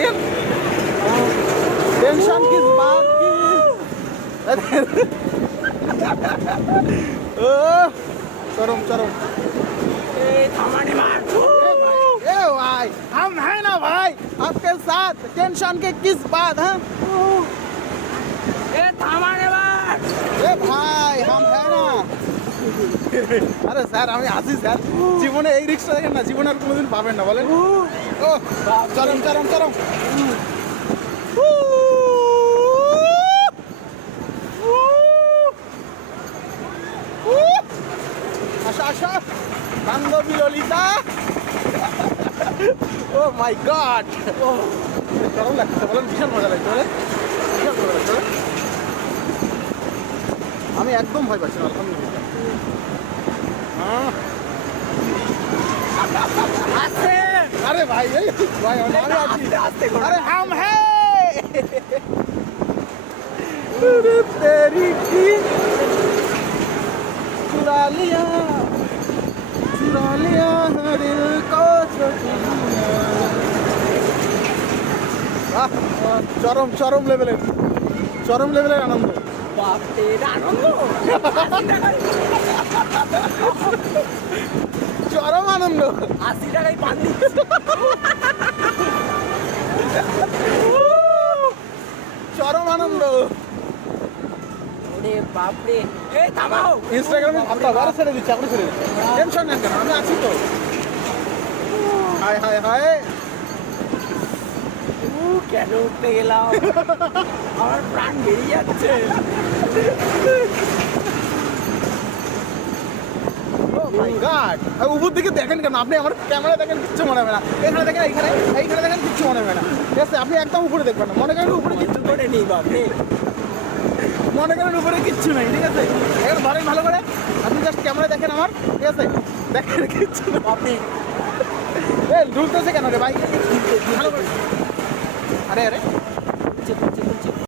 দেখেন tension kiss Baat কি ও চরম চরম ए भाई हम हैं ना भाई आपके साथ टेंशन के किस बात हैं ए भाई हम हैं ना আরে স্যার আমি আসি স্যার জীবনে এই রিক্সা দেখেন না জীবনে আর কোনোদিন পাবেন না বলেন ও চরম চরম চরম আশা আশা বান্ধবী ললিতা ও মাই গড ও চরম লাগছে বলেন ভীষণ মজা লাগছে বলেন ভীষণ মজা লাগছে বলেন আমি একদম ভয় পাচ্ছি না আলহামদুলিল্লাহ अरे भाई भाई अरे हम हैं अरे तेरी की चुरा लिया दिल को চরম চরম লেভেলের আনন্দ চরম আনন্দ 80 টাকায় পান চরম আনন্দ ওরে বাপরে এই থামাও ইনস্টাগ্রামে আবার ছেড়ে দিচ্ছি আপনি ছেড়ে দিচ্ছি টেনশন নেন কেন আমি আছি তো হায় হায় হায় কেন উঠতে গেলাম আমার প্রাণ বেরিয়ে যাচ্ছে মাই গড উপর দিকে দেখেন কেন আপনি আমার ক্যামেরা দেখেন কিচ্ছু মনে হবে না এখানে দেখেন এইখানে দেখেন কিচ্ছু মনে হবে না ঠিক আছে আপনি একদম উপরে দেখবেন না মনে করেন উপরে কিচ্ছু করে নেই বাপরে মনে করেন উপরে কিচ্ছু নেই ঠিক আছে এখন ধরেন ভালো করে আপনি জাস্ট ক্যামেরা দেখেন আমার ঠিক আছে দেখেন কিচ্ছু না আপনি ঢুকতেছে কেন রে ভাই ভালো করে আরে